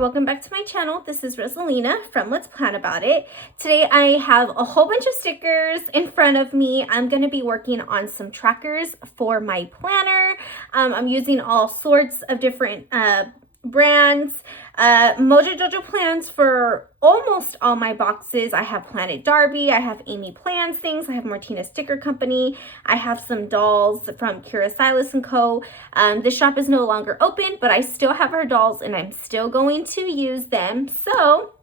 welcome back to my channel. This is Rosalina from Let's Plan About It. Today I have a whole bunch of stickers in front of me. I'm going to be working on some trackers for my planner. I'm using all sorts of different brands. Mojo Jojo plans for almost all my boxes. I have PlanIt Darbi, I have Amy Plans Things, I have Martina Sticker Company, I have some dolls from Kira Silas & Co. This shop is no longer open, but I still have her dolls and I'm still going to use them. So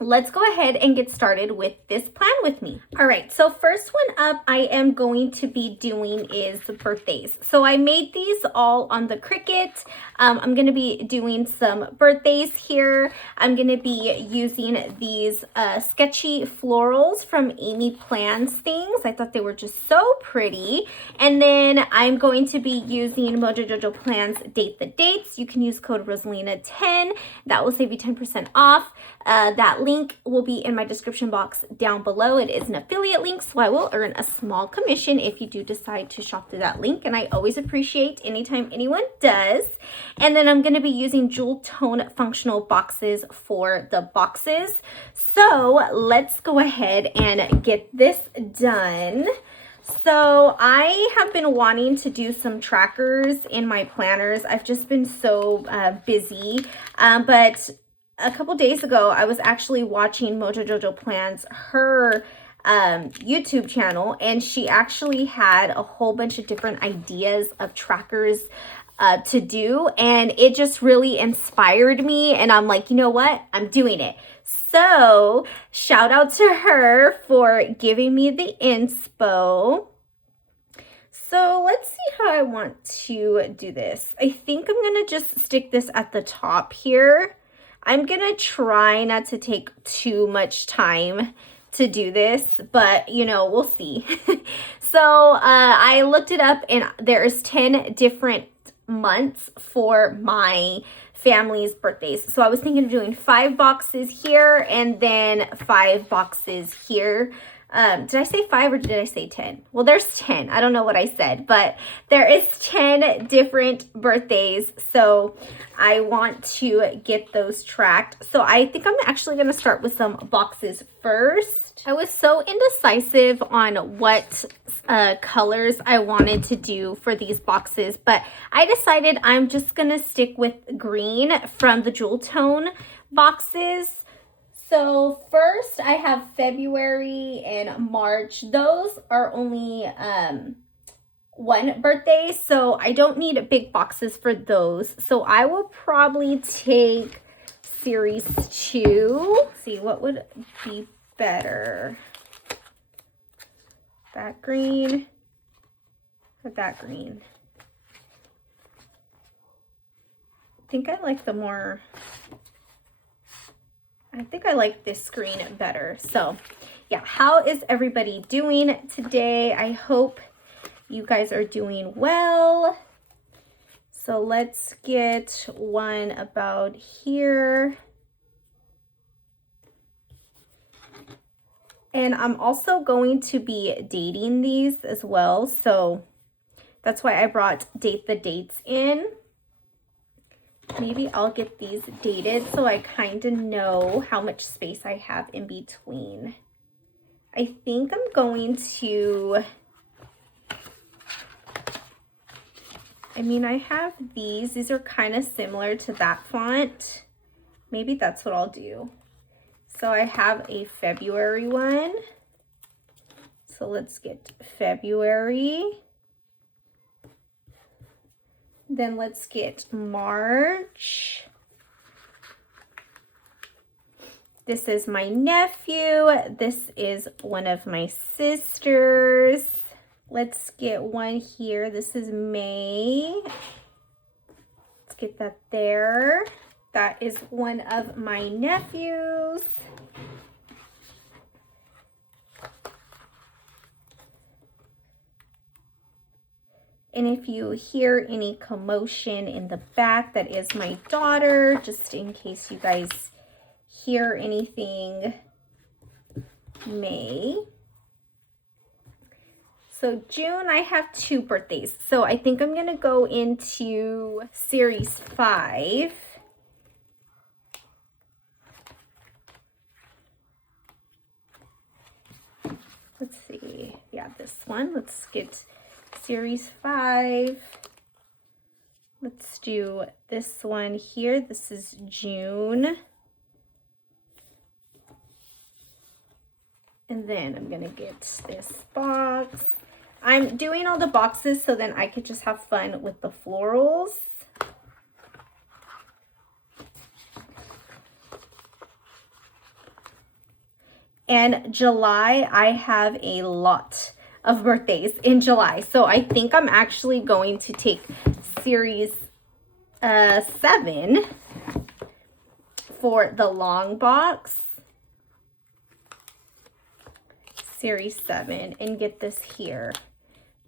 let's go ahead and get started with this plan with me. All right, so first one up I am going to be doing is birthdays. So I made these all on the Cricut. I'm going to be doing some birthdays here. I'm going to be using these sketchy florals from Amy Plans Things. I thought they were just so pretty. And then I'm going to be using Mojo Jojo Plans Date the Dates. You can use code Rosalina10. That will save you 10% off. That link will be in my description box down below. It is an affiliate link, so I will earn a small commission if you do decide to shop through that link, and I always appreciate anytime anyone does. And then I'm going to be using jewel tone functional boxes for the boxes. So let's go ahead and get this done. So I have been wanting to do some trackers in my planners. I've just been so busy, but a couple days ago, I was actually watching Mojo Jojo Plans, her YouTube channel, and she actually had a whole bunch of different ideas of trackers to do, and it just really inspired me, and I'm like, you know what? I'm doing it. So shout out to her for giving me the inspo. So let's see how I want to do this. I think I'm gonna just stick this at the top here. I'm gonna try not to take too much time to do this, but you know, we'll see. So I looked it up and there's 10 different months for my family's birthdays. So I was thinking of doing 5 boxes here and then 5 boxes here. Did I say 5 or did I say 10? Well, there's 10. I don't know what I said, but there is 10 different birthdays. So I want to get those tracked. So I think I'm actually going to start with some boxes first. I was so indecisive on what colors I wanted to do for these boxes, but I decided I'm just going to stick with green from the jewel tone boxes. So first I have February and March. Those are only one birthday, so I don't need big boxes for those. So I will probably take series 2. Let's see, what would be better? That green or that green? I think I like I like this green better. So yeah, how is everybody doing today? I hope you guys are doing well. So let's get one about here. And I'm also going to be dating these as well. So that's why I brought Date the Dates in. Maybe I'll get these dated so I kind of know how much space I have in between. I think I'm going to, I have these. These are kind of similar to that font. Maybe that's what I'll do. So I have a February one. So let's get February. Then let's get March. This is my nephew. This is one of my sisters. Let's get one here. This is May. Let's get that there. That is one of my nephews. And if you hear any commotion in the back, that is my daughter, just in case you guys hear anything. May. So June, I have 2 birthdays. So I think I'm going to go into series 5. let's see. Yeah, this one. Let's get series 5. Let's do this one here. This is June. And then I'm gonna get this box. I'm doing all the boxes so then I could just have fun with the florals. And July, I have a lot of birthdays in July. So I think I'm actually going to take series 7 for the long box. Series 7 and get this here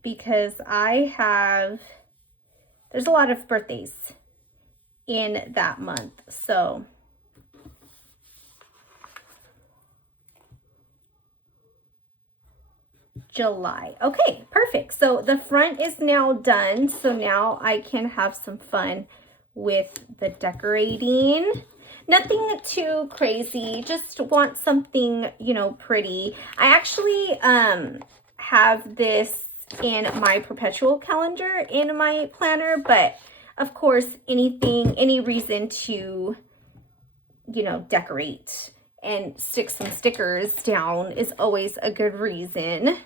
because there's a lot of birthdays in that month. So July. Okay, perfect. So the front is now done. So now I can have some fun with the decorating. Nothing too crazy, just want something, you know, pretty. I actually have this in my perpetual calendar in my planner, but of course, any reason to, you know, decorate and stick some stickers down is always a good reason.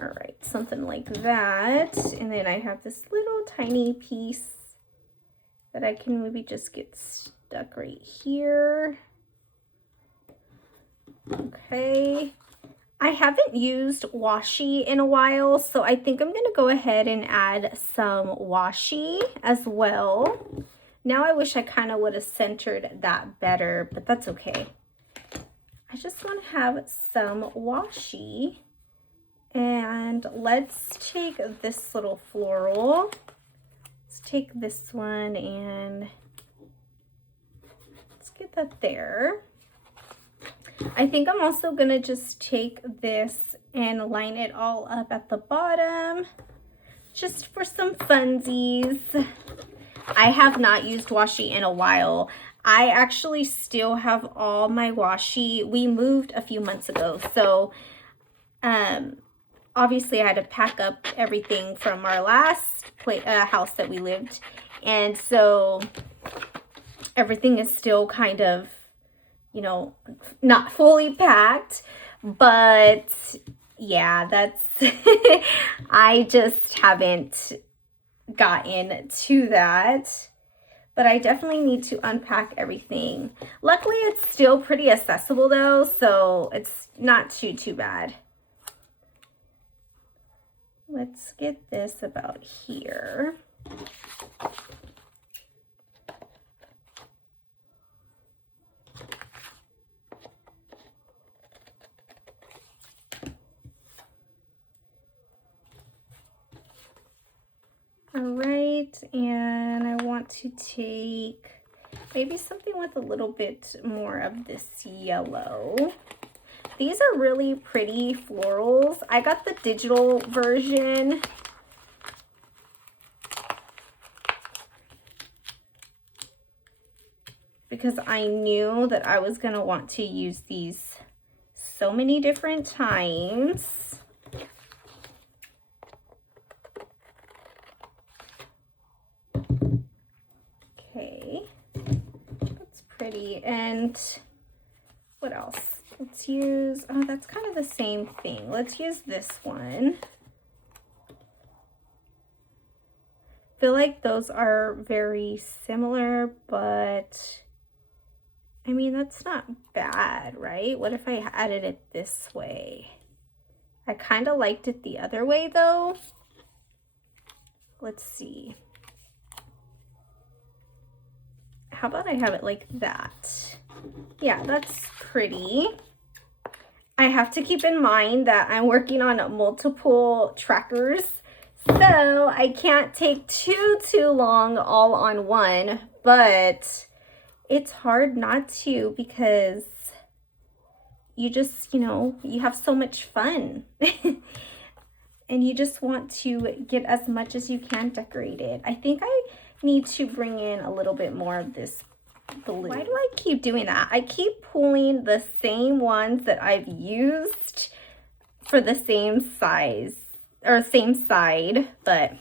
All right, something like that. And then I have this little tiny piece that I can maybe just get stuck right here. Okay. I haven't used washi in a while, so I think I'm gonna go ahead and add some washi as well. Now I wish I kind of would have centered that better, but that's okay. I just want to have some washi. And let's take this little floral. Let's take this one and let's get that there. I think I'm also gonna just take this and line it all up at the bottom, just for some funsies. I have not used washi in a while. I actually still have all my washi. We moved a few months ago, so obviously I had to pack up everything from our last house that we lived, and so everything is still kind of, you know, not fully packed, but yeah, that's I just haven't gotten to that, but I definitely need to unpack everything. Luckily it's still pretty accessible though, so it's not too bad. Let's get this about here. All right, and I want to take maybe something with a little bit more of this yellow. These are really pretty florals. I got the digital version. Because I knew that I was gonna want to use these so many different times. Okay, that's pretty. And what else? Let's use, oh, that's kind of the same thing. Let's use this one. I feel like those are very similar, but I mean, that's not bad, right? What if I added it this way? I kind of liked it the other way though. Let's see. How about I have it like that? Yeah, that's pretty. I have to keep in mind that I'm working on multiple trackers, so I can't take too long all on one, but it's hard not to because you just, you know, you have so much fun and you just want to get as much as you can decorated. I think I need to bring in a little bit more of this glue. Why do I keep doing that? I keep pulling the same ones that I've used for the same size or same side, but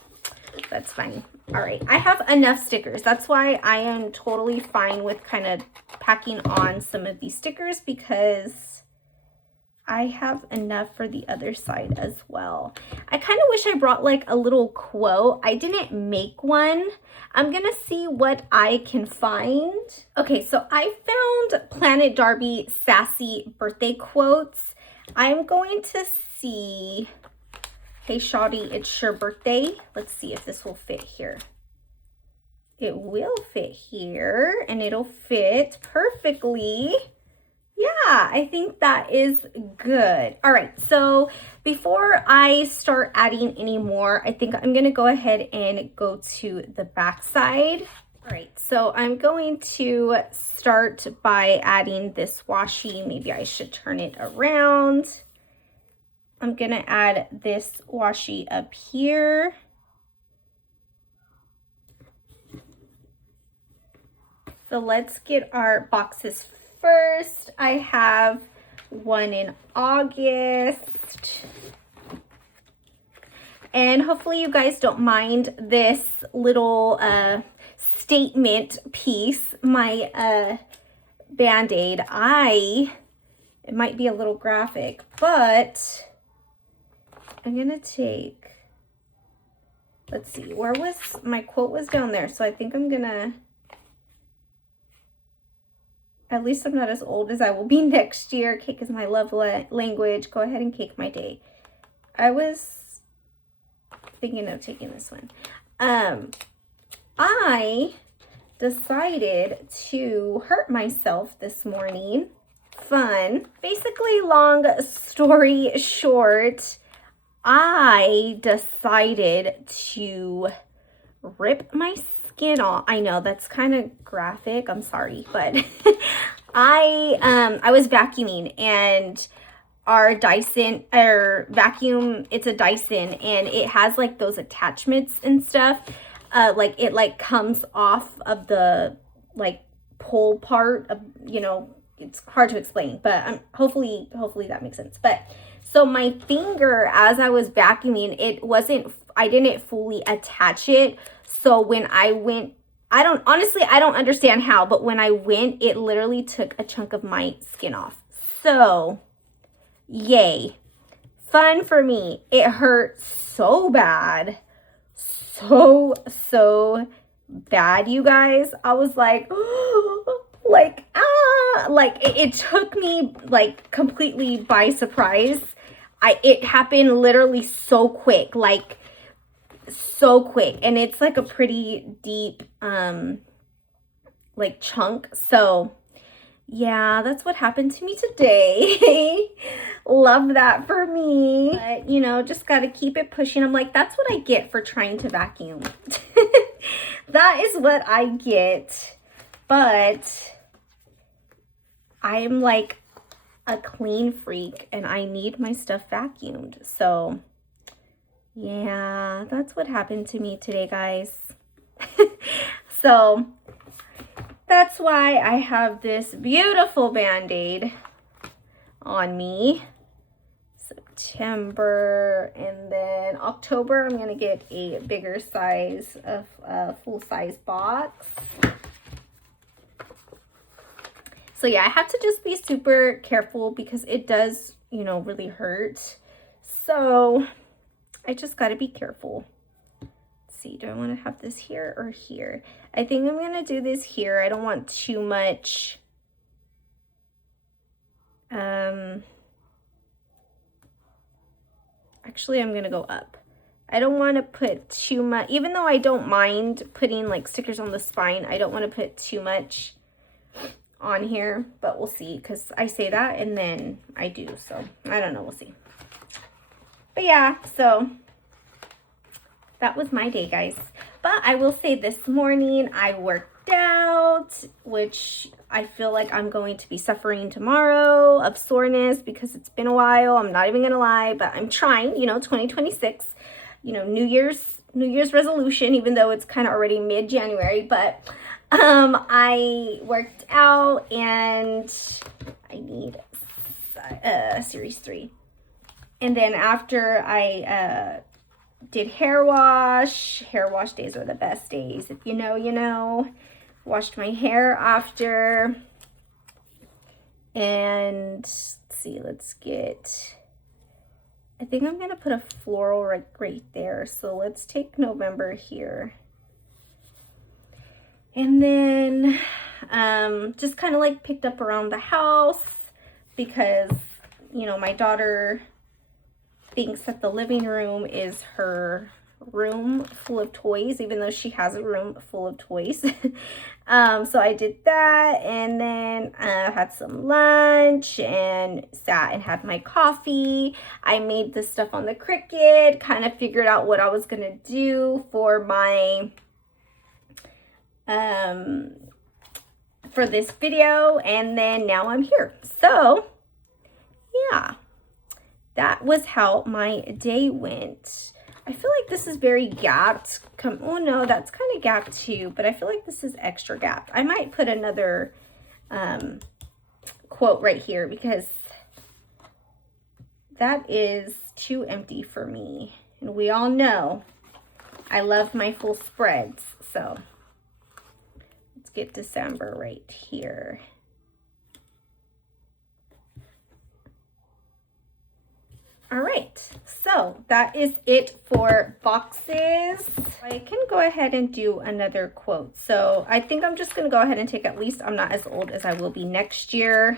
that's fine. All right, I have enough stickers. That's why I am totally fine with kind of packing on some of these stickers, because I have enough for the other side as well. I kind of wish I brought like a little quote. I didn't make one. I'm gonna see what I can find. Okay, so I found PlanIt Darbi sassy birthday quotes. I'm going to see, hey Shawty, it's your birthday. Let's see if this will fit here. It will fit here, and it'll fit perfectly. Yeah, I think that is good. All right, so before I start adding any more, I think I'm gonna go ahead and go to the back side. All right, so I'm going to start by adding this washi. Maybe I should turn it around. I'm gonna add this washi up here. So let's get our boxes first. I have one in August. And hopefully you guys don't mind this little statement piece, my Band-Aid. It might be a little graphic, but I'm gonna take, let's see, where was, my quote was down there. So I think I'm gonna, at least I'm not as old as I will be next year. Cake is my love language. Go ahead and cake my day. I was thinking of taking this one. I decided to hurt myself this morning. Fun. Basically, long story short, I decided to rip my skin off. I know that's kind of graphic, I'm sorry, but I was vacuuming, and our Dyson or vacuum, it's a Dyson, and it has like those attachments and stuff. Like it like comes off of the like pull part of, you know, it's hard to explain, but hopefully that makes sense. But so my finger, as I was vacuuming, I didn't fully attach it. So when I went, I don't understand how, but when I went, it literally took a chunk of my skin off. So, yay. Fun for me. It hurt so bad. So bad, you guys. I was like, like, it took me like completely by surprise. It happened literally so quick, like so quick, and it's like a pretty deep like chunk. So yeah, that's what happened to me today. Love that for me. But you know, just gotta keep it pushing. I'm like, that's what I get for trying to vacuum. That is what I get. But I'm like a clean freak, and I need my stuff vacuumed. So yeah, that's what happened to me today, guys. So that's why I have this beautiful Band-Aid on me. September, and then October I'm gonna get a bigger size of full-size box. So yeah, I have to just be super careful because it does, you know, really hurt. So I just got to be careful. Let's see, do I want to have this here or here? I think I'm going to do this here. I don't want too much. Actually, I'm going to go up. I don't want to put too much, even though I don't mind putting like stickers on the spine, I don't want to put too much on here, but we'll see, because I say that and then I do. So I don't know, we'll see. But yeah, so that was my day, guys. But I will say this morning I worked out, which I feel like I'm going to be suffering tomorrow of soreness because it's been a while. I'm not even gonna lie, but I'm trying, you know, 2026, you know, New Year's resolution, even though it's kind of already mid-January, but I worked out and I need series 3. And then after I did hair wash days are the best days. If you know, you know. Washed my hair after. And let's see, I think I'm gonna put a floral right there. So let's take November here. And then just kind of like picked up around the house because, you know, my daughter thinks that the living room is her room full of toys, even though she has a room full of toys. So I did that, and then had some lunch and sat and had my coffee. I made this stuff on the Cricut, kind of figured out what I was gonna do for my for this video, and then now I'm here. So yeah, that was how my day went. I feel like this is very gapped. Oh no, that's kind of gapped too, but I feel like this is extra gapped. I might put another quote right here because that is too empty for me. And we all know I love my full spreads. So let's get December right here. All right, so that is it for boxes. I can go ahead and do another quote. So I think I'm just gonna go ahead and take At Least I'm Not As Old As I Will Be Next Year.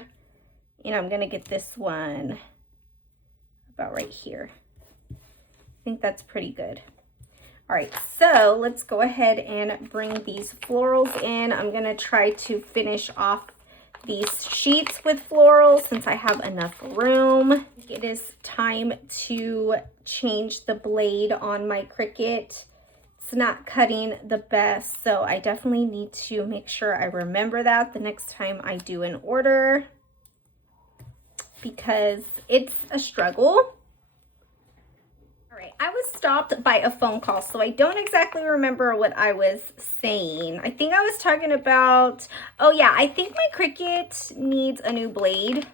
And I'm gonna get this one about right here. I think that's pretty good. All right, so let's go ahead and bring these florals in. I'm gonna try to finish off these sheets with florals since I have enough room. It is time to change the blade on my Cricut. It's not cutting the best, so I definitely need to make sure I remember that the next time I do an order because it's a struggle. All right, I was stopped by a phone call, so I don't exactly remember what I was saying. I think I was talking about, oh yeah, I think my Cricut needs a new blade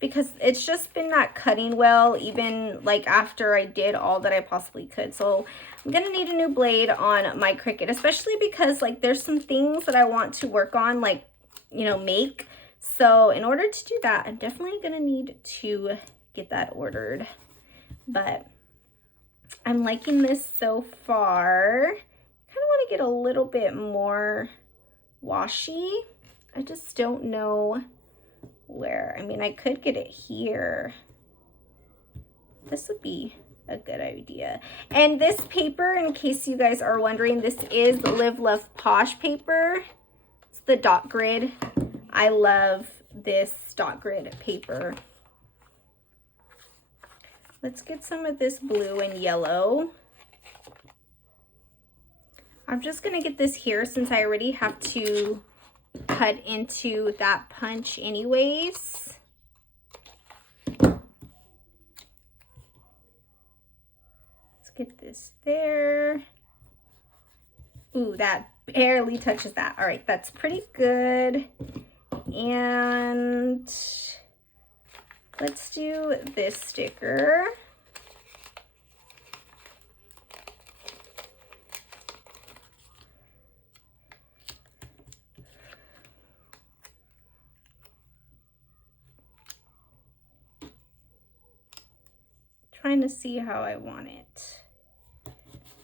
because it's just been not cutting well, even like after I did all that I possibly could. So I'm gonna need a new blade on my Cricut, especially because like there's some things that I want to work on, like, you know, make. So in order to do that, I'm definitely gonna need to get that ordered. But I'm liking this so far. Kind of want to get a little bit more washi. I just don't know where. I mean, I could get it here. This would be a good idea. And this paper, in case you guys are wondering, this is Live Love Posh paper. It's the dot grid. I love this dot grid paper. Let's get some of this blue and yellow. I'm just gonna get this here since I already have to cut into that punch anyways. Let's get this there. Ooh, that barely touches that. All right, that's pretty good. And let's do this sticker. Trying to see how I want it.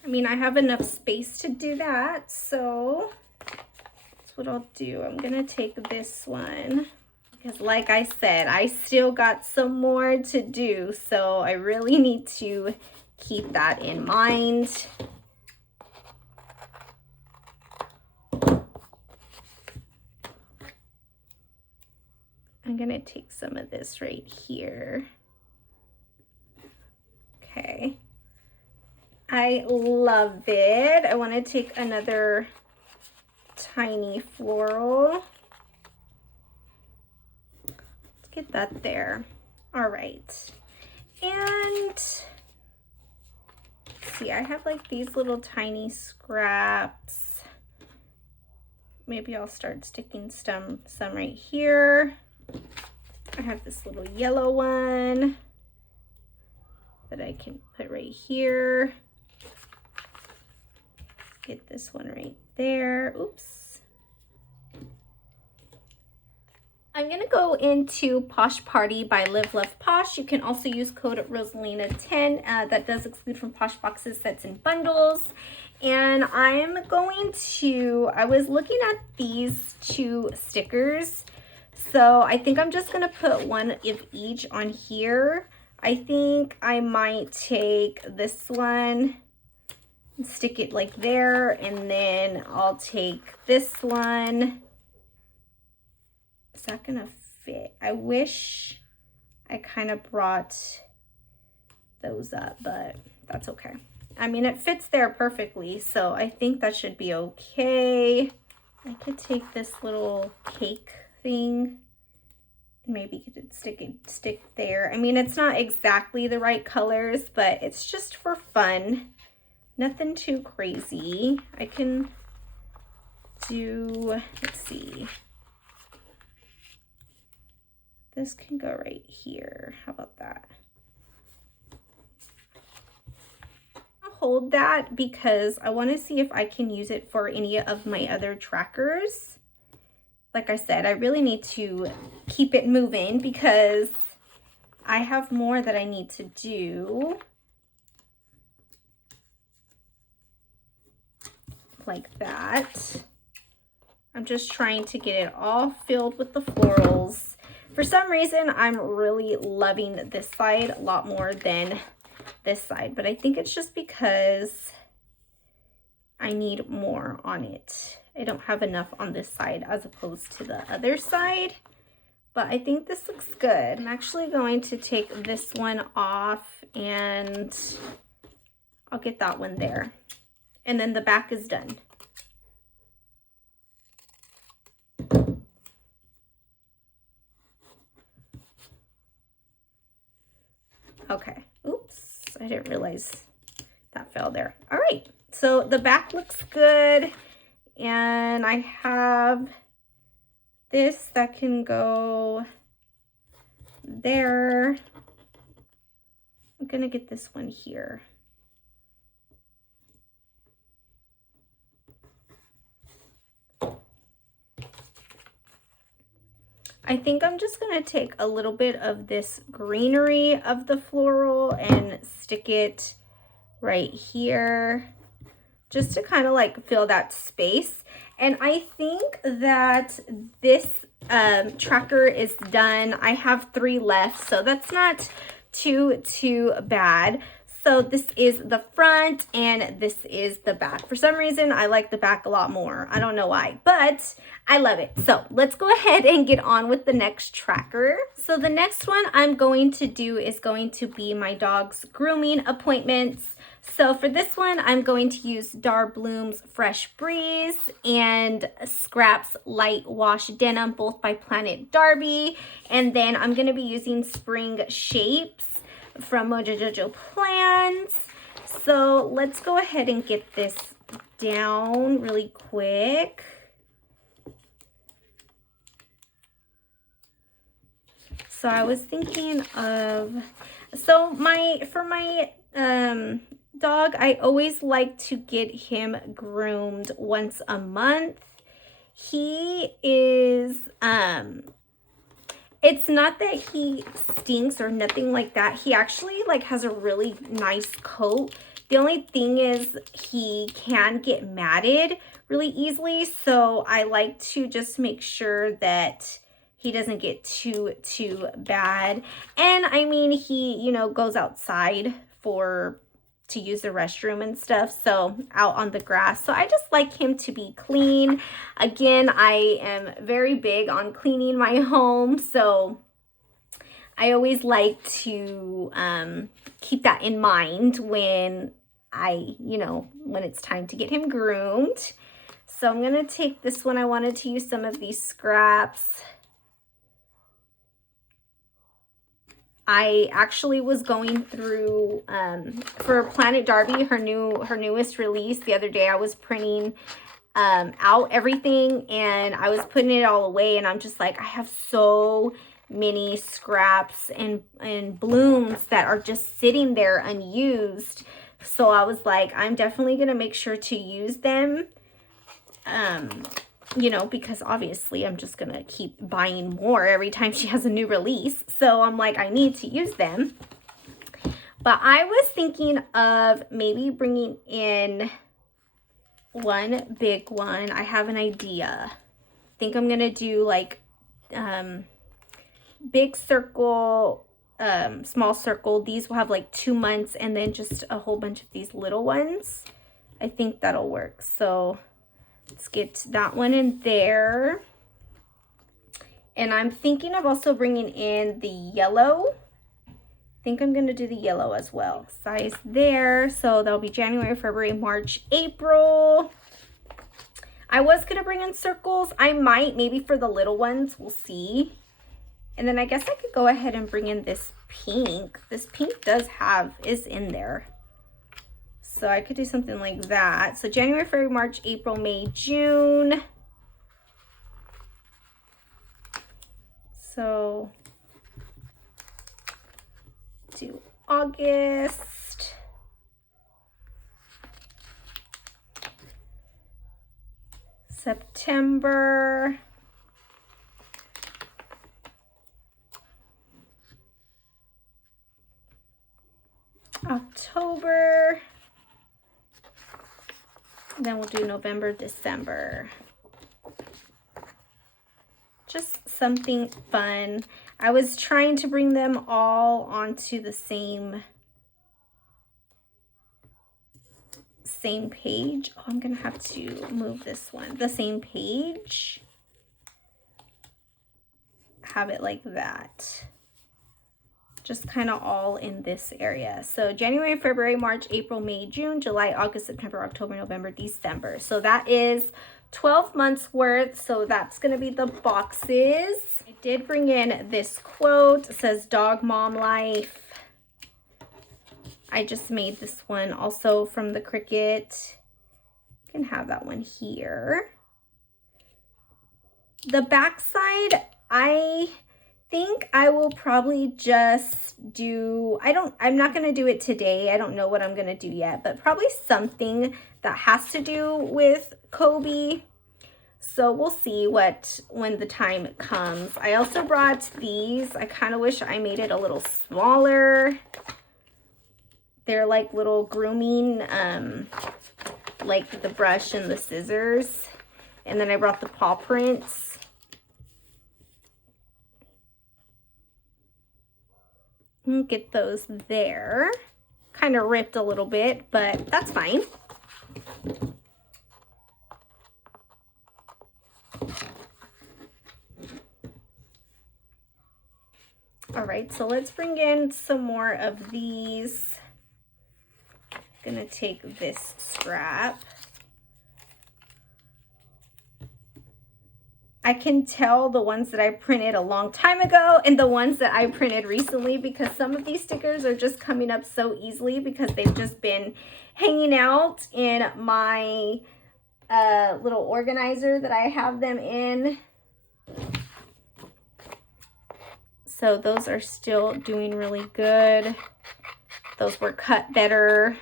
I mean, I have enough space to do that, so that's what I'll do. I'm gonna take this one because like I said, I still got some more to do, so I really need to keep that in mind. I'm gonna take some of this right here. Okay, I love it. I want to take another tiny floral. Let's get that there. All right, and let's see, I have like these little tiny scraps. maybe I'll start sticking some right here. I have this little yellow one that I can put right here. Get this one right there. Oops. I'm gonna go into Posh Party by Live Love Posh. You can also use code Rosalina10. That does exclude from Posh boxes, sets, and bundles. And I'm going to, I was looking at these 2 stickers. So I think I'm just gonna put one of each on here. I think I might take this one and stick it like there, and then I'll take this one. Is that gonna fit? I wish I kind of brought those up, but that's okay. I mean, it fits there perfectly, so I think that should be okay. I could take this little cake thing, maybe could stick there. I mean, it's not exactly the right colors, but it's just for fun. Nothing too crazy. I can do, let's see. This can go right here. How about that? I'll hold that because I want to see if I can use it for any of my other trackers. Like I said, I really need to keep it moving because I have more that I need to do. Like that. I'm just trying to get it all filled with the florals. For some reason, I'm really loving this side a lot more than this side, but I think it's just because I need more on it. I don't have enough on this side as opposed to the other side, but I think this looks good. I'm actually going to take this one off and I'll get that one there. And then the back is done. Okay, oops, I didn't realize that fell there. All right, so the back looks good. And I have this that can go there. I'm gonna get this one here. I think I'm just gonna take a little bit of this greenery of the floral and stick it right here, just to kind of like fill that space. And I think that this tracker is done. I have 3 left, so that's not too bad. So this is the front and this is the back. For some reason, I like the back a lot more. I don't know why, but I love it. So let's go ahead and get on with the next tracker. So the next one I'm going to do is going to be my dog's grooming appointments. So for this one, I'm going to use Bloom's Fresh Breeze and Scraps Light Wash Denim, both by PlanIt Darbi. And then I'm going to be using Spring Shapes from Mojojojo Plans. So let's go ahead and get this down really quick. So I was thinking of, so for my dog, I always like to get him groomed once a month. He is, it's not that he stinks or nothing like that. He actually like has a really nice coat. The only thing is he can get matted really easily. So I like to just make sure that he doesn't get too bad. And I mean, he, you know, goes outside to use the restroom and stuff, so out on the grass. So I just like him to be clean. Again, I am very big on cleaning my home, so I always like to keep that in mind when when it's time to get him groomed. So I'm gonna take this one. I wanted to use some of these scraps. I actually was going through for PlanIt Darbi, her newest release. The other day I was printing out everything, and I was putting it all away, and I'm just like, I have so many scraps and blooms that are just sitting there unused. So I was like, I'm definitely gonna make sure to use them, you know, because obviously I'm just gonna keep buying more every time she has a new release. So I'm like, I need to use them. But I was thinking of maybe bringing in one big one. I have an idea. I think I'm gonna do like big circle, small circle. These will have like 2 months, and then just a whole bunch of these little ones. I think that'll work. So let's get that one in there. And I'm thinking of also bringing in the yellow. I think I'm going to do the yellow as well. Size there. So that'll be January, February, March, April. I was going to bring in circles. I might, maybe for the little ones. We'll see. And then I guess I could go ahead and bring in this pink. This pink is in there. So I could do something like that. So January, February, March, April, May, June. So do August. September. October. Then we'll do November, December. Just something fun. I was trying to bring them all onto the same page. Oh, I'm gonna have to move this one. The same page. Have it like that. Just kind of all in this area. So January, February, March, April, May, June, July, August, September, October, November, December. So that is 12 months worth. So that's going to be the boxes. I did bring in this quote. It says Dog Mom Life. I just made this one also from the Cricut. You can have that one here. The back side, I think I will probably just do, I'm not going to do it today. I don't know what I'm going to do yet, but probably something that has to do with Kobe. So we'll see when the time comes. I also brought these. I kind of wish I made it a little smaller. They're like little grooming, like the brush and the scissors. And then I brought the paw prints. Get those there. Kind of ripped a little bit, but that's fine. All right, so let's bring in some more of these. I'm gonna take this scrap. I can tell the ones that I printed a long time ago and the ones that I printed recently, because some of these stickers are just coming up so easily because they've just been hanging out in my little organizer that I have them in. So those are still doing really good. Those were cut better.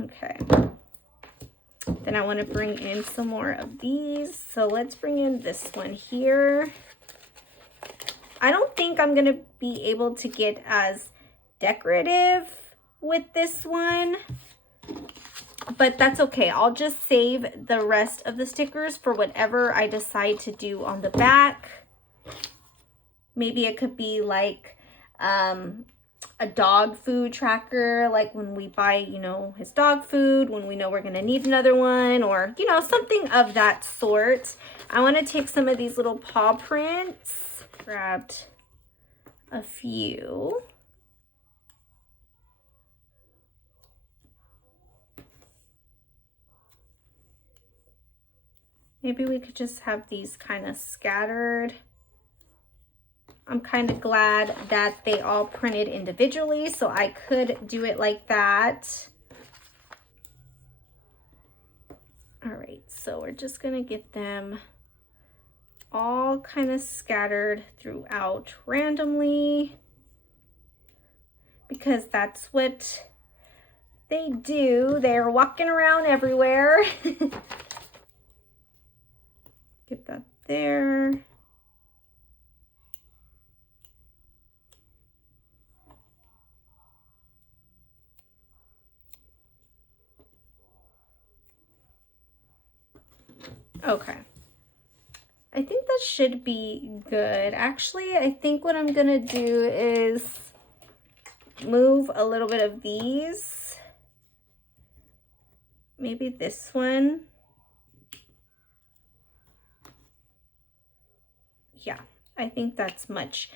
Okay. Then I want to bring in some more of these. So let's bring in this one here. I don't think I'm going to be able to get as decorative with this one, but that's okay. I'll just save the rest of the stickers for whatever I decide to do on the back. Maybe it could be like a dog food tracker, like when we buy, you know, his dog food, when we know we're going to need another one, or, you know, something of that sort. I want to take some of these little paw prints. Grabbed a few. Maybe we could just have these kind of scattered I'm kind of glad that they all printed individually, so I could do it like that. All right, so we're just gonna get them all kind of scattered throughout randomly, because that's what they do. They're walking around everywhere. Get that there. Okay. I think that should be good. Actually, I think what I'm gonna do is move a little bit of these. Maybe this one. Yeah, I think that's much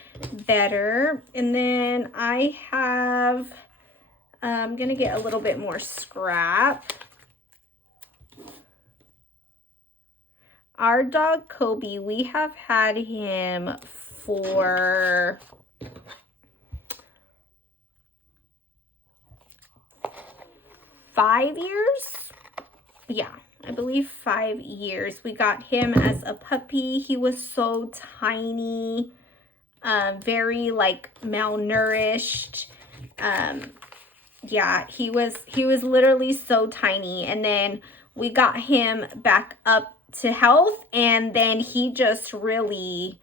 better. And then I'm gonna get a little bit more scrap. Our dog Kobe, we have had him for $5 years. Yeah, I believe 5 years. We got him as a puppy. He was so tiny, very like malnourished. Yeah, he was literally so tiny. And then we got him back up to health, and then he just really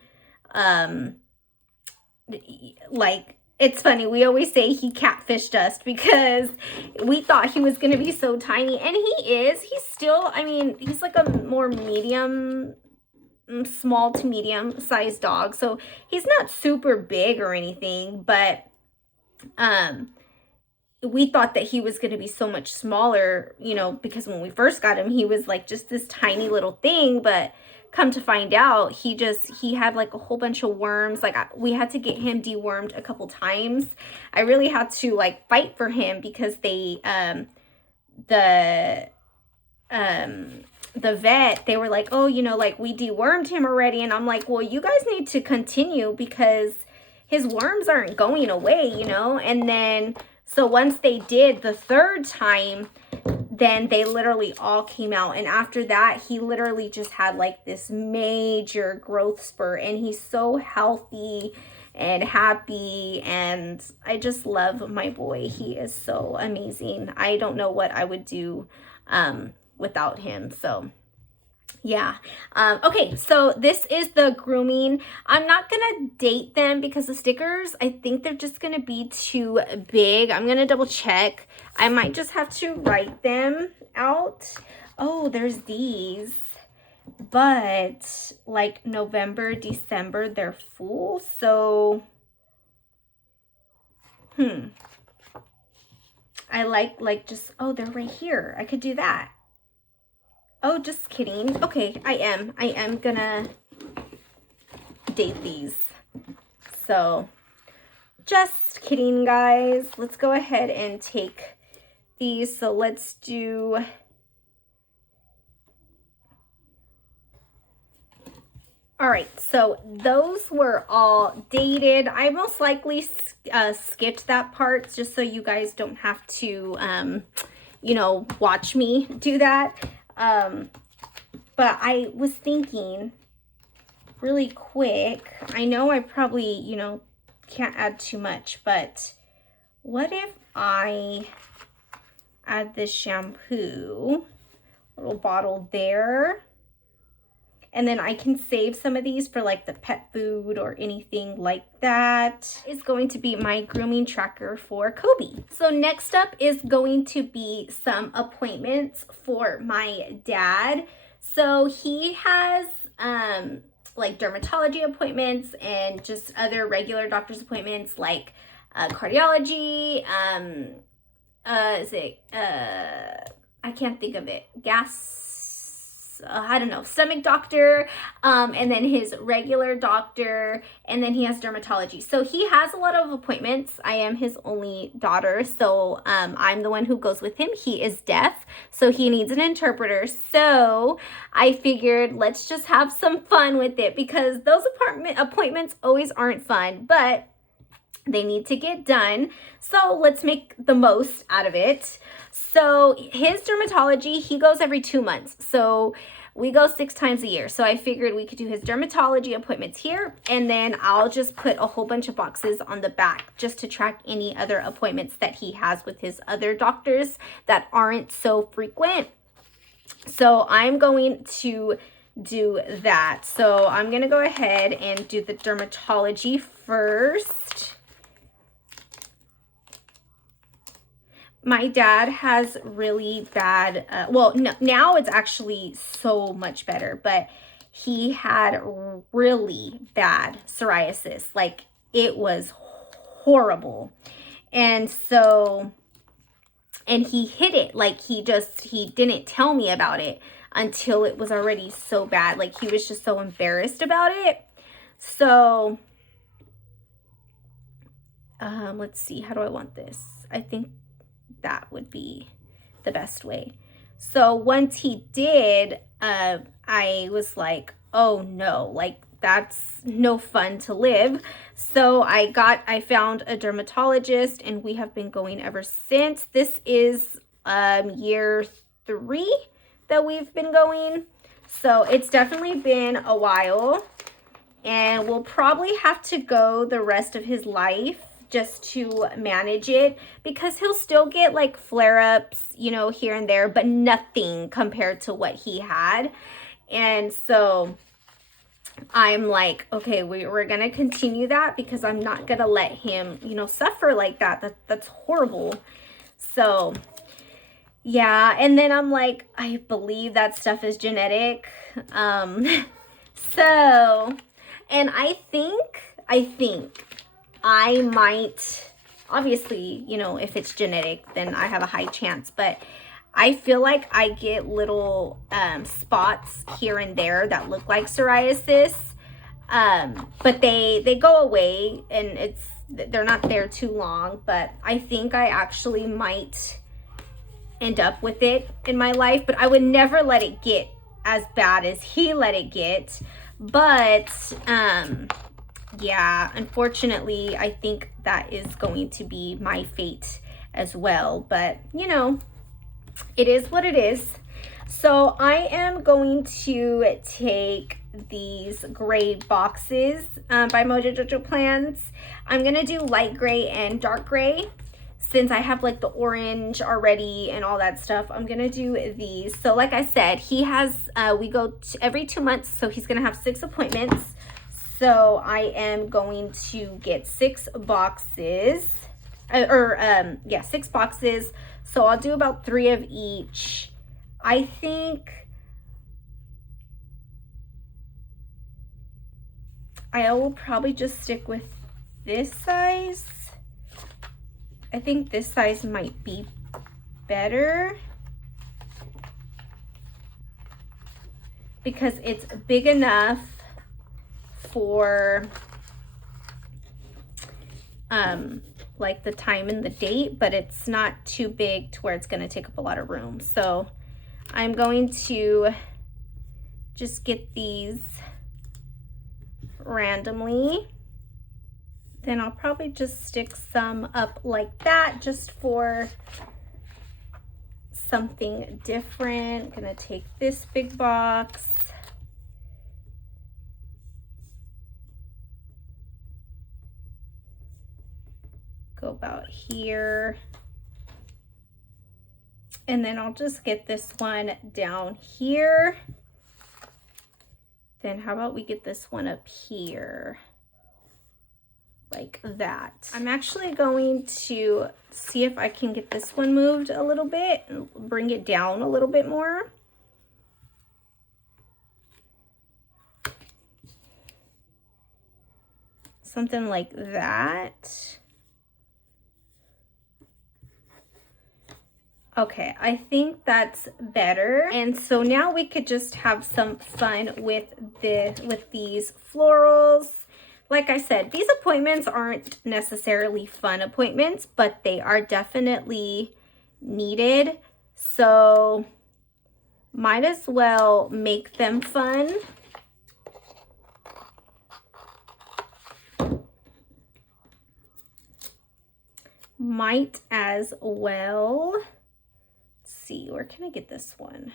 like, it's funny, we always say he catfished us because we thought he was going to be so tiny, and he's still, I mean, he's like a more medium, small to medium sized dog, so he's not super big or anything, but we thought that he was going to be so much smaller, you know, because when we first got him, he was like just this tiny little thing, but come to find out, he had like a whole bunch of worms. Like, we had to get him dewormed a couple times. I really had to like fight for him because the vet, they were like, oh, you know, like, we dewormed him already. And I'm like, well, you guys need to continue because his worms aren't going away, you know? And then, so once they did the third time, then they literally all came out. And after that, he literally just had like this major growth spurt, and he's so healthy and happy. And I just love my boy. He is so amazing. I don't know what I would do without him. So yeah. Okay, so this is the grooming. I'm not gonna date them because the stickers, I think they're just gonna be too big. I'm gonna double check. I might just have to write them out. Oh, there's these, but like November, December, they're full. So I like just, oh, they're right here. I could do that. Oh, just kidding. Okay, I am gonna date these. So, just kidding, guys. Let's go ahead and take these. So let's do... All right, so those were all dated. I most likely skipped that part just so you guys don't have to, you know, watch me do that. But I was thinking really quick, I know I probably, you know, can't add too much, but what if I add this shampoo, little bottle there, and then I can save some of these for like the pet food or anything like that. Is going to be my grooming tracker for Kobe. So next up is going to be some appointments for my dad. So he has like dermatology appointments and just other regular doctor's appointments like cardiology, I can't think of it, I don't know, stomach doctor, and then his regular doctor, and then he has dermatology. So he has a lot of appointments. I am his only daughter, so I'm the one who goes with him. He is deaf, so he needs an interpreter. So I figured let's just have some fun with it, because those appointments always aren't fun, but they need to get done. So let's make the most out of it. So his dermatology, he goes every 2 months. So we go 6 times a year. So I figured we could do his dermatology appointments here, and then I'll just put a whole bunch of boxes on the back just to track any other appointments that he has with his other doctors that aren't so frequent. So I'm going to do that. So I'm going to go ahead and do the dermatology first. My dad has really bad, well, no, now it's actually so much better, but he had really bad psoriasis. Like, it was horrible. And so, and he hid it. Like, he didn't tell me about it until it was already so bad. Like, he was just so embarrassed about it. So, let's see, how do I want this? I think that would be the best way. So once he did, I was like, oh no, like that's no fun to live. So I found a dermatologist, and we have been going ever since. This is year 3 that we've been going. So it's definitely been a while, and we'll probably have to go the rest of his life just to manage it, because he'll still get like flare-ups, you know, here and there, but nothing compared to what he had. And so I'm like, okay, we're gonna continue that, because I'm not gonna let him, you know, suffer like that. That's horrible. So yeah, and then I'm like, I believe that stuff is genetic. So, and I think I might, obviously, you know, if it's genetic, then I have a high chance, but I feel like I get little spots here and there that look like psoriasis, but they go away, and they're not there too long. But I think I actually might end up with it in my life, but I would never let it get as bad as he let it get. But yeah, unfortunately, I think that is going to be my fate as well. But, you know, it is what it is. So I am going to take these gray boxes by Mojo Jojo Plans. I'm going to do light gray and dark gray. Since I have like the orange already and all that stuff, I'm going to do these. So like I said, he has, we go every 2 months. So he's going to have 6 appointments. So I am going to get 6 boxes, 6 boxes. So I'll do about 3 of each. I think I will probably just stick with this size. I think this size might be better, because it's big enough for like the time and the date, but it's not too big to where it's going to take up a lot of room. So I'm going to just get these randomly. Then I'll probably just stick some up like that, just for something different. I'm gonna take this big box. Go about here. And then I'll just get this one down here. Then how about we get this one up here? Like that. I'm actually going to see if I can get this one moved a little bit and bring it down a little bit more. Something like that. Okay, I think that's better. And so now we could just have some fun with these florals. Like I said, these appointments aren't necessarily fun appointments, but they are definitely needed. So might as well make them fun. Might as well. Let's see, where can I get this one?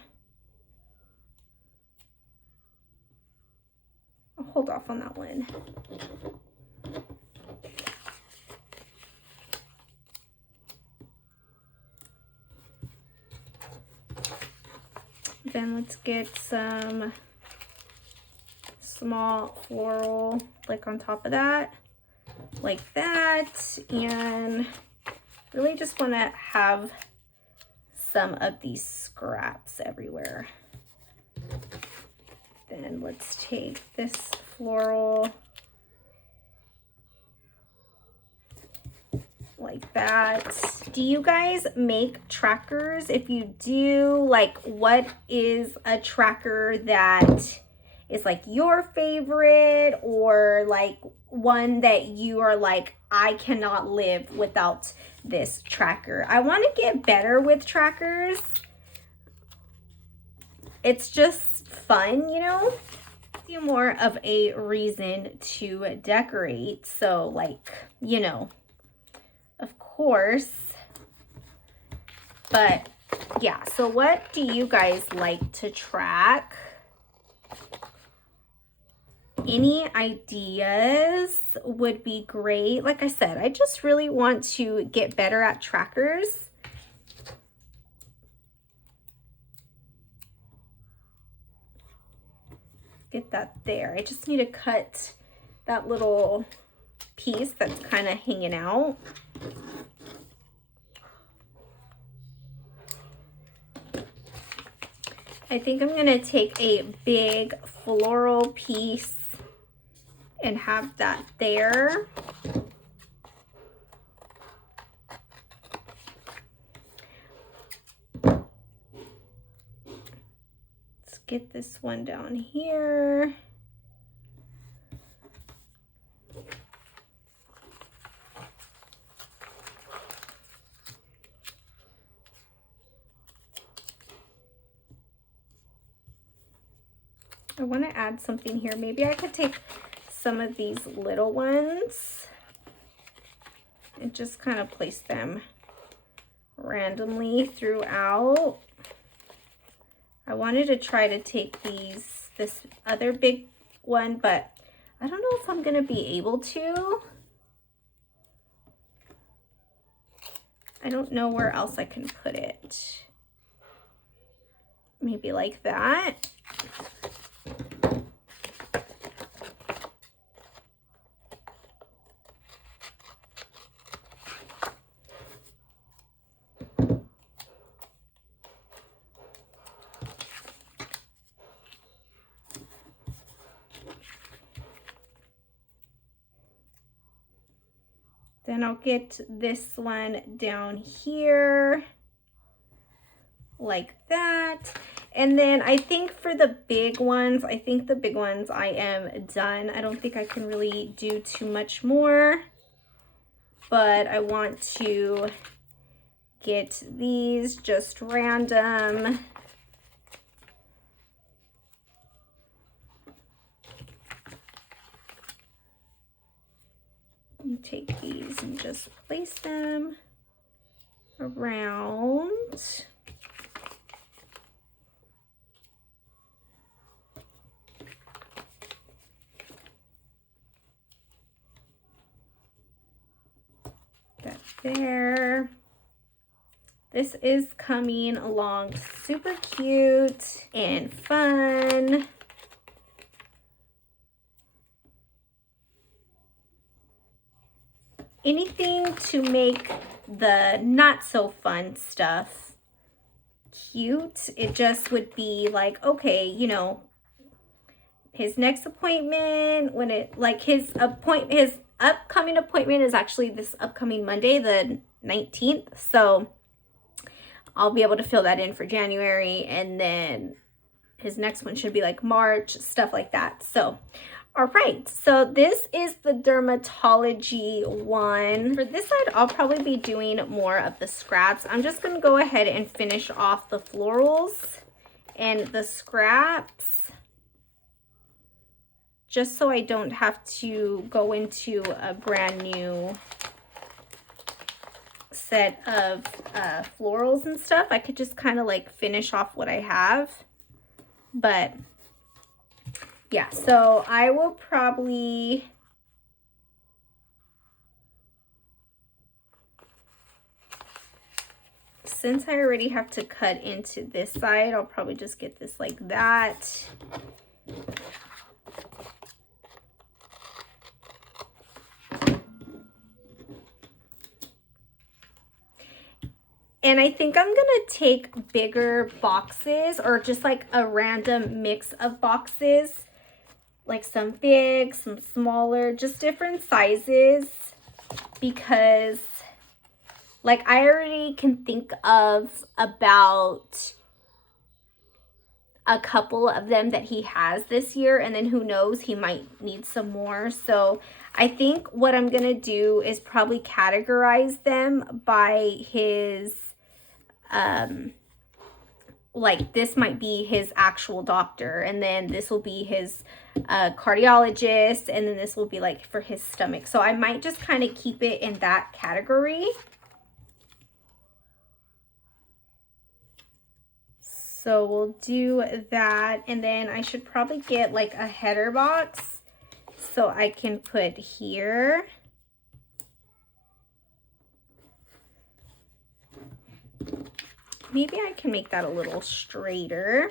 I'll hold off on that one. Then let's get some small floral like on top of that, like that. And really just want to have some of these scraps everywhere. Then let's take this floral like that. Do you guys make trackers? If you do, like, what is a tracker that is like your favorite, or like one that you are like, I cannot live without this tracker? I want to get better with trackers. It's just fun, you know? You more of a reason to decorate. So like, you know, of course. But yeah, so what do you guys like to track? Any ideas would be great. Like I said, I just really want to get better at trackers. Get that there. I just need to cut that little piece that's kind of hanging out. I think I'm going to take a big floral piece and have that there. Let's get this one down here. I want to add something here. Maybe I could take some of these little ones and just kind of place them randomly throughout. I wanted to try to take this other big one, but I don't know if I'm going to be able to. I don't know where else I can put it. Maybe like that. Then I'll get this one down here like that. And then I think for the big ones, I am done. I don't think I can really do too much more, but I want to get these just random. Take these and just place them around. That there. This is coming along super cute and fun. Anything to make the not so fun stuff cute. It just would be like, okay, you know, his next appointment, when it, like his upcoming appointment is actually this upcoming Monday, the 19th. So I'll be able to fill that in for January, and then his next one should be like March, stuff like that. So, all right, so this is the dermatology one. For this side, I'll probably be doing more of the scraps. I'm just gonna go ahead and finish off the florals and the scraps, just so I don't have to go into a brand new set of florals and stuff. I could just kind of like finish off what I have. But yeah, so I will probably since I already have to cut into this side, I'll probably just get this like that. And I think I'm gonna take bigger boxes, or just like a random mix of boxes, like some big, some smaller, just different sizes, because like I already can think of about a couple of them that he has this year, and then who knows, he might need some more. So I think what I'm gonna do is probably categorize them by his like this might be his actual doctor, and then this will be his cardiologist, and then this will be like for his stomach. So I might just kind of keep it in that category. So we'll do that, and then I should probably get like a header box so I can put here. Maybe I can make that a little straighter.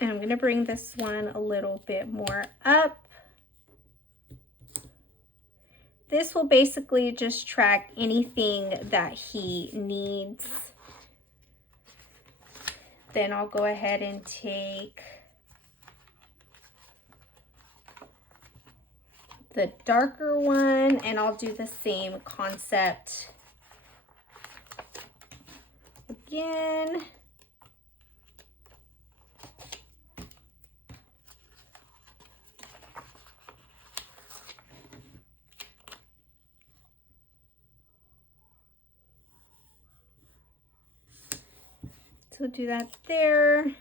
And I'm going to bring this one a little bit more up. This will basically just track anything that he needs. Then I'll go ahead and take the darker one, and I'll do the same concept again. So do that there.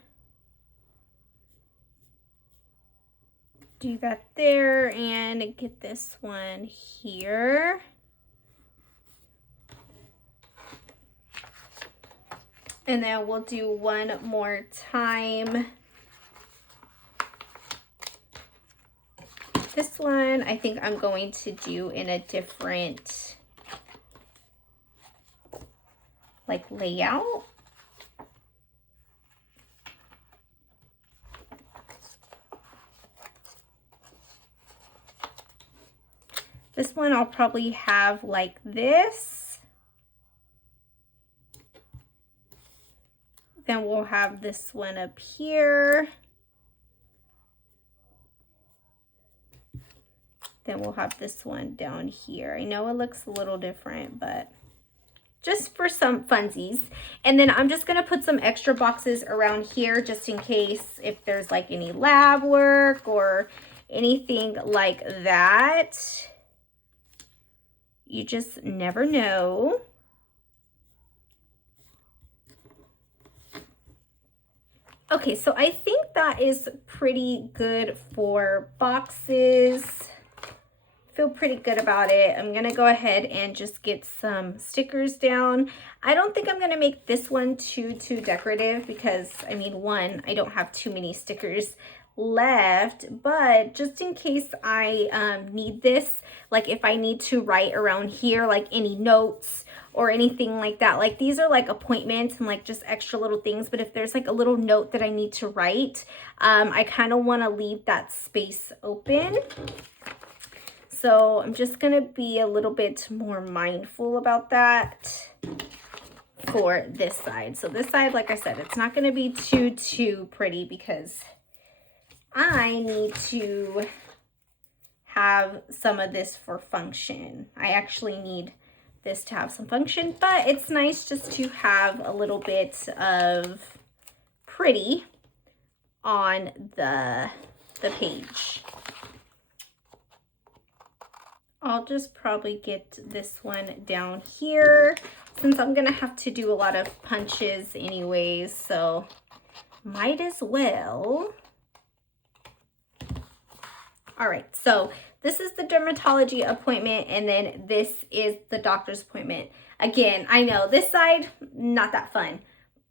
Do that there, and get this one here. And then we'll do one more time. This one I think I'm going to do in a different like layout. This one I'll probably have like this. Then we'll have this one up here. Then we'll have this one down here. I know it looks a little different, but just for some funsies. And then I'm just gonna put some extra boxes around here just in case if there's like any lab work or anything like that. You just never know. Okay, so I think that is pretty good for boxes. Feel pretty good about it. I'm gonna go ahead and just get some stickers down. I don't think I'm gonna make this one too decorative because, I mean, one, I don't have too many stickers left, but just in case I need this, like if I need to write around here like any notes or anything like that, like these are like appointments and like just extra little things, but if there's like a little note that I need to write, I kind of want to leave that space open. So I'm just gonna be a little bit more mindful about that for this side. So this side, like I said, it's not gonna be too pretty because I need to have some of this for function. I actually need this to have some function, but it's nice just to have a little bit of pretty on the page. I'll just probably get this one down here since I'm gonna have to do a lot of punches anyways, so might as well. All right, so this is the dermatology appointment, and then this is the doctor's appointment. Again, I know this side, not that fun,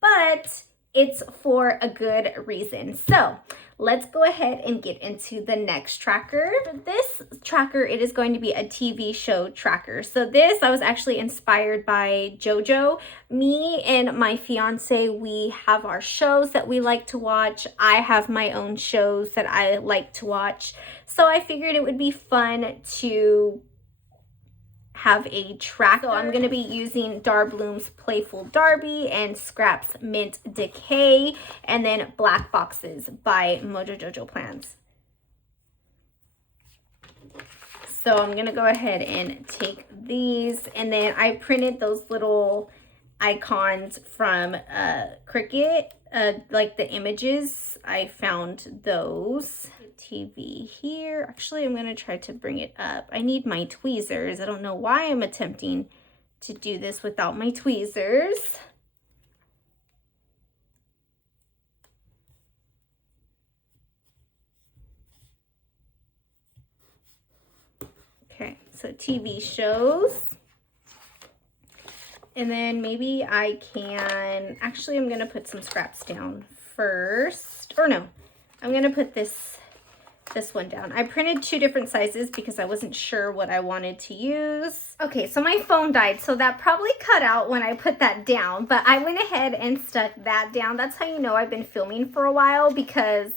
but it's for a good reason. So let's go ahead and get into the next tracker. For this tracker, it is going to be a TV show tracker. So this, I was actually inspired by JoJo. Me and my fiance, we have our shows that we like to watch. I have my own shows that I like to watch. So I figured it would be fun to have a tracker. So I'm going to be using Darbloom's Playful Darbi and Scrap's Mint Decay, and then Black Boxes by Mojo Jojo Plans. So I'm going to go ahead and take these, and then I printed those little icons from Cricut, like the images. I found those. TV here. Actually, I'm going to try to bring it up. I need my tweezers. I don't know why I'm attempting to do this without my tweezers. Okay, so TV shows. And then maybe I can, actually I'm going to put some scraps down first. Or no, I'm going to put this one down. I printed 2 different sizes because I wasn't sure what I wanted to use. Okay, so my phone died, so that probably cut out when I put that down, but I went ahead and stuck that down. That's how you know I've been filming for a while, because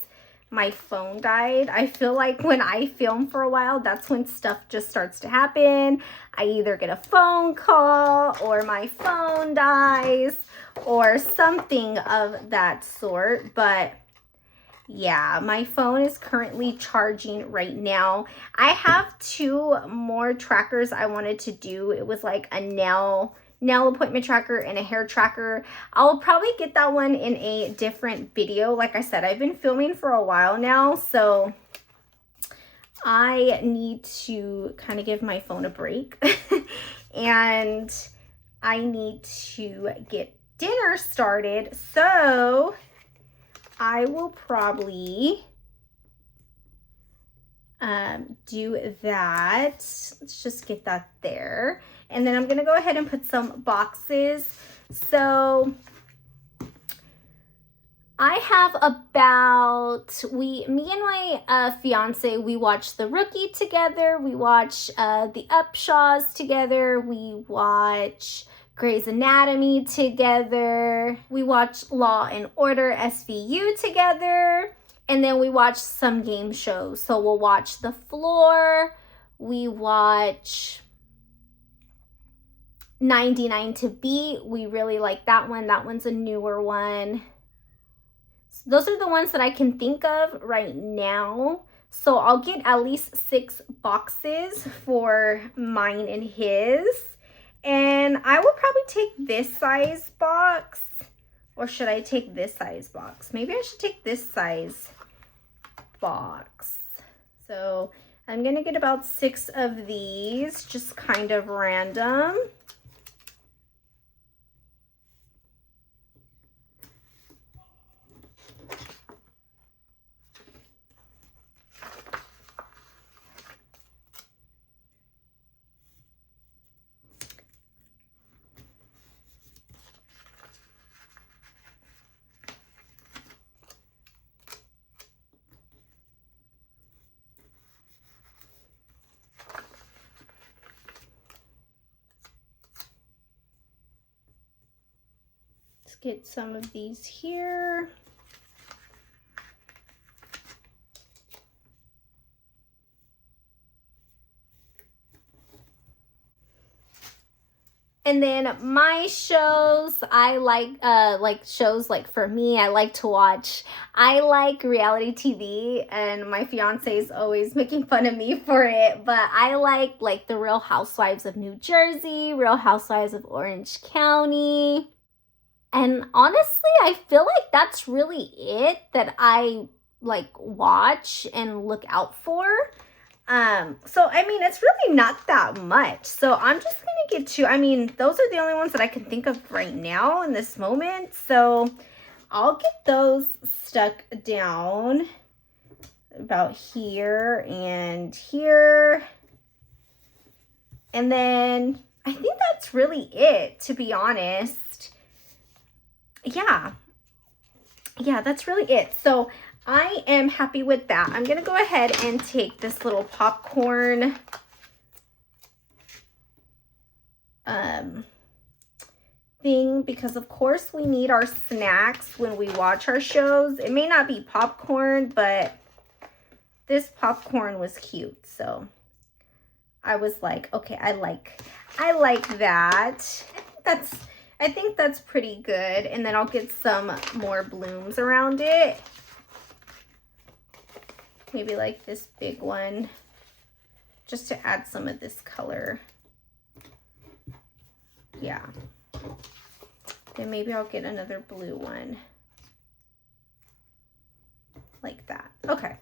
my phone died. I feel like when I film for a while, that's when stuff just starts to happen. I either get a phone call, or my phone dies, or something of that sort. But yeah, my phone is currently charging right now. I have 2 more trackers I wanted to do. It was like a nail appointment tracker and a hair tracker. I'll probably get that one in a different video. Like I said, I've been filming for a while now, so I need to kind of give my phone a break. And I need to get dinner started, so I will probably do that. Let's just get that there. And then I'm going to go ahead and put some boxes. So I have about, me and my fiance, we watch The Rookie together. We watch The Upshaws together. We watch Grey's Anatomy together. We watch Law and Order SVU together. And then we watch some game shows. So we'll watch The Floor. We watch 99 to Beat. We really like that one. That one's a newer one. So those are the ones that I can think of right now. So I'll get at least 6 boxes for mine and his. And I will probably take this size box. Or should I take this size box? Maybe I should take this size box. So I'm going to get about 6 of these, just kind of random. Get some of these here. And then my shows, I like shows like for me, I like to watch. I like reality TV, and my fiance is always making fun of me for it. But I like the Real Housewives of New Jersey, Real Housewives of Orange County. And honestly, I feel like that's really it that I like watch and look out for. So I mean, it's really not that much. So I'm just gonna get to, I mean, those are the only ones that I can think of right now in this moment. So I'll get those stuck down about here and here. And then I think that's really it, to be honest. Yeah, that's really it. So I am happy with that. I'm gonna go ahead and take this little popcorn thing, because of course we need our snacks when we watch our shows. It may not be popcorn, but this popcorn was cute, so I was like, okay, I like that. I think that's pretty good. And then I'll get some more blooms around it. Maybe like this big one, just to add some of this color. Yeah. Then maybe I'll get another blue one. Like that. Okay.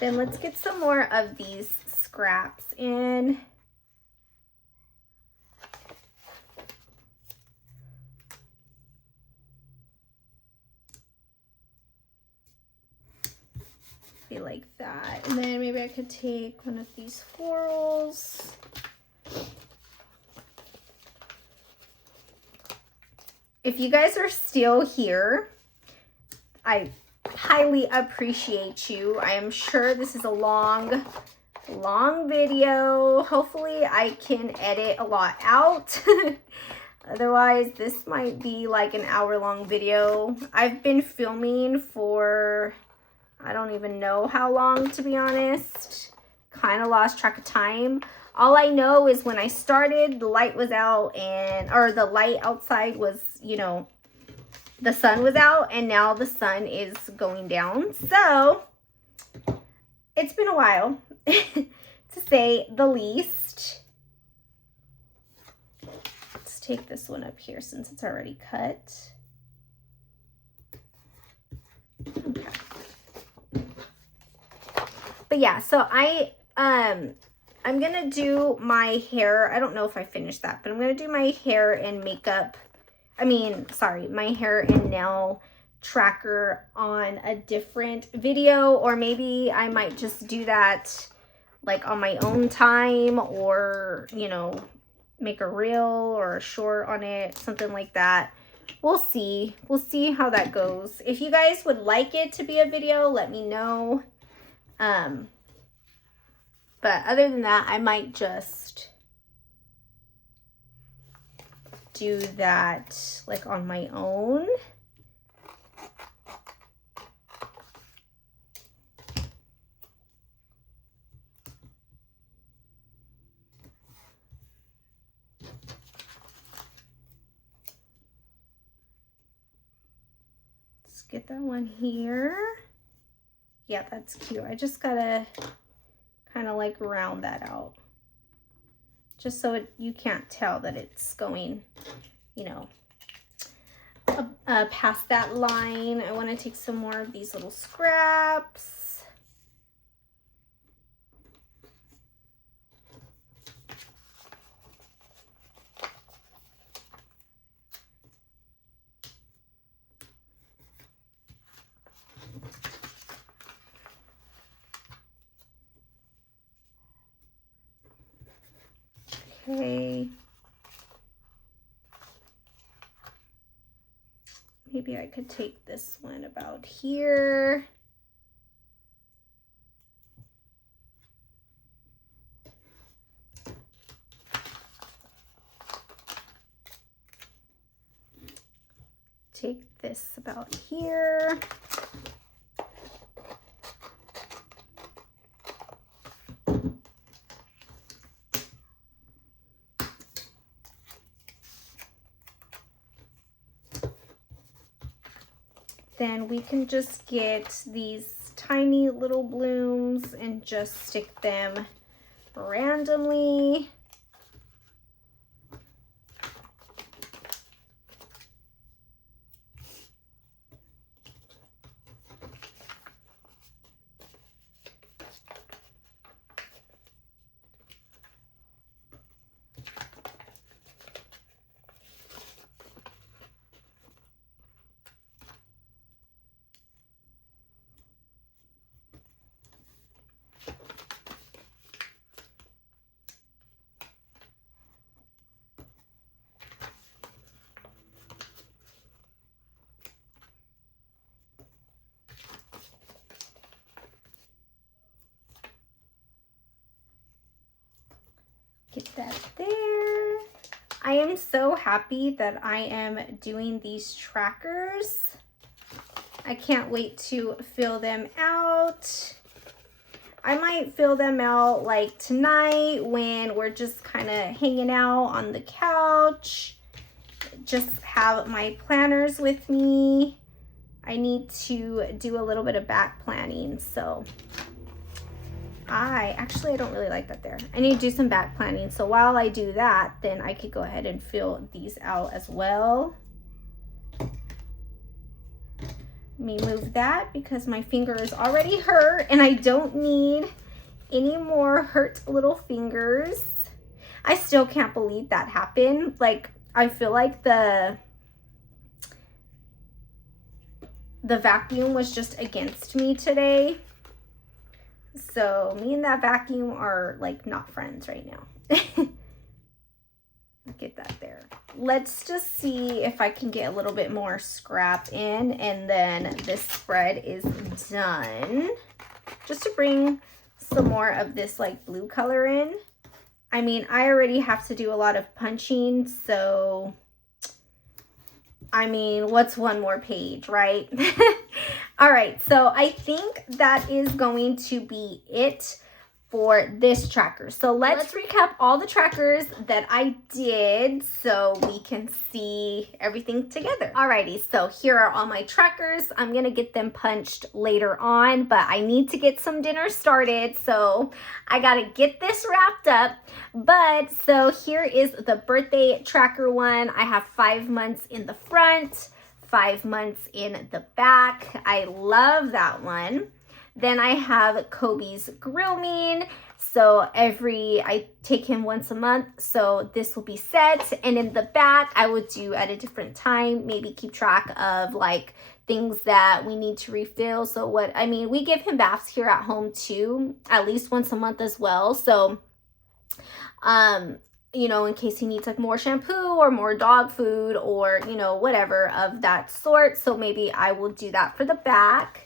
Then let's get some more of these scraps in. Be like that. And then maybe I could take one of these florals. If you guys are still here, I highly appreciate you. I am sure this is a long video. Hopefully I can edit a lot out. Otherwise, this might be like an hour-long video. I've been filming for, I don't even know how long, to be honest. Kind of lost track of time. All I know is when I started, the light was out, or the light outside was, you know, the sun was out, and now the sun is going down. So it's been a while, to say the least. Let's take this one up here since it's already cut. Okay. But yeah, so I'm gonna do my hair. I don't know if I finished that, but I'm gonna do my hair and makeup. My hair and nail tracker on a different video, or maybe I might just do that like on my own time, or, you know, make a reel or a short on it, something like that. We'll see how that goes. If you guys would like it to be a video, let me know. But other than that, I might just do that like on my own. Let's get that one here. Yeah, that's cute. I just gotta kind of like round that out, just so you can't tell that it's going, you know, past that line. I want to take some more of these little scraps. Okay. Maybe I could take this one about here. Take this about here. then we can just get these tiny little blooms and just stick them randomly. Get that there. I am so happy that I am doing these trackers. I can't wait to fill them out. I might fill them out like tonight when we're just kind of hanging out on the couch. Just have my planners with me. I need to do a little bit of back planning, so I don't really like that there. I need to do some back planning. So while I do that, then I could go ahead and fill these out as well. Let me move that because my finger is already hurt and I don't need any more hurt little fingers. I still can't believe that happened. Like, I feel like the vacuum was just against me today. So me and that vacuum are like not friends right now. Get that there. Let's just see if I can get a little bit more scrap in, and then this spread is done. Just to bring some more of this like blue color in. I mean, I already have to do a lot of punching, so I mean, what's one more page, right? All right, so I think that is going to be it for this tracker. So let's recap all the trackers that I did so we can see everything together. Alrighty, so here are all my trackers. I'm gonna get them punched later on, but I need to get some dinner started, so I gotta get this wrapped up. But so here is the birthday tracker one. I have 5 months in the front, 5 months in the back. I love that one. Then I have Kobe's grooming. So I take him once a month. So this will be set. And in the back, I would do at a different time, maybe keep track of like things that we need to refill. So we give him baths here at home too, at least once a month as well. So, you know, in case he needs like more shampoo or more dog food or, you know, whatever of that sort. So maybe I will do that for the back.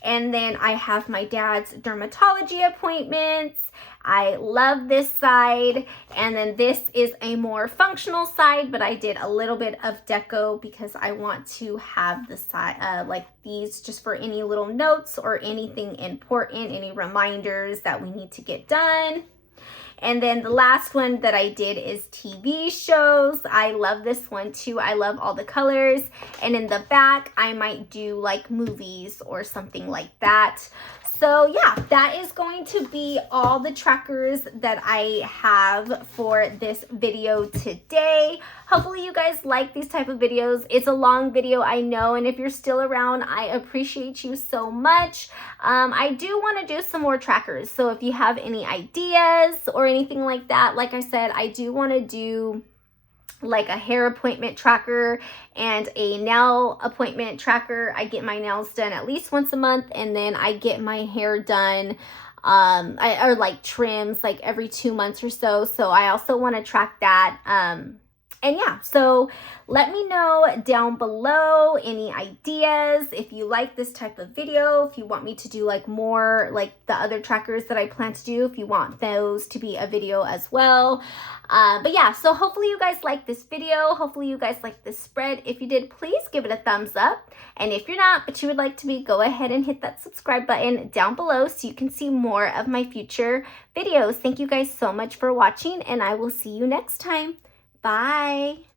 And then I have my dad's dermatology appointments. I love this side. And then this is a more functional side, but I did a little bit of deco because I want to have the side, like these just for any little notes or anything important, any reminders that we need to get done. And then the last one that I did is TV shows. I love this one too. I love all the colors. And in the back, I might do like movies or something like that. So yeah, that is going to be all the trackers that I have for this video today. Hopefully you guys like these type of videos. It's a long video, I know, and if you're still around, I appreciate you so much. I do want to do some more trackers, so if you have any ideas or anything like that, like I said, I do want to do like a hair appointment tracker and a nail appointment tracker. I get my nails done at least once a month, and then I get my hair done or like trims like every 2 months or so. So I also want to track that. And yeah, so let me know down below any ideas if you like this type of video, if you want me to do like more like the other trackers that I plan to do, if you want those to be a video as well. But yeah, so hopefully you guys like this video. Hopefully you guys like this spread. If you did, please give it a thumbs up. And if you're not, but you would like to be, go ahead and hit that subscribe button down below so you can see more of my future videos. Thank you guys so much for watching, and I will see you next time. Bye.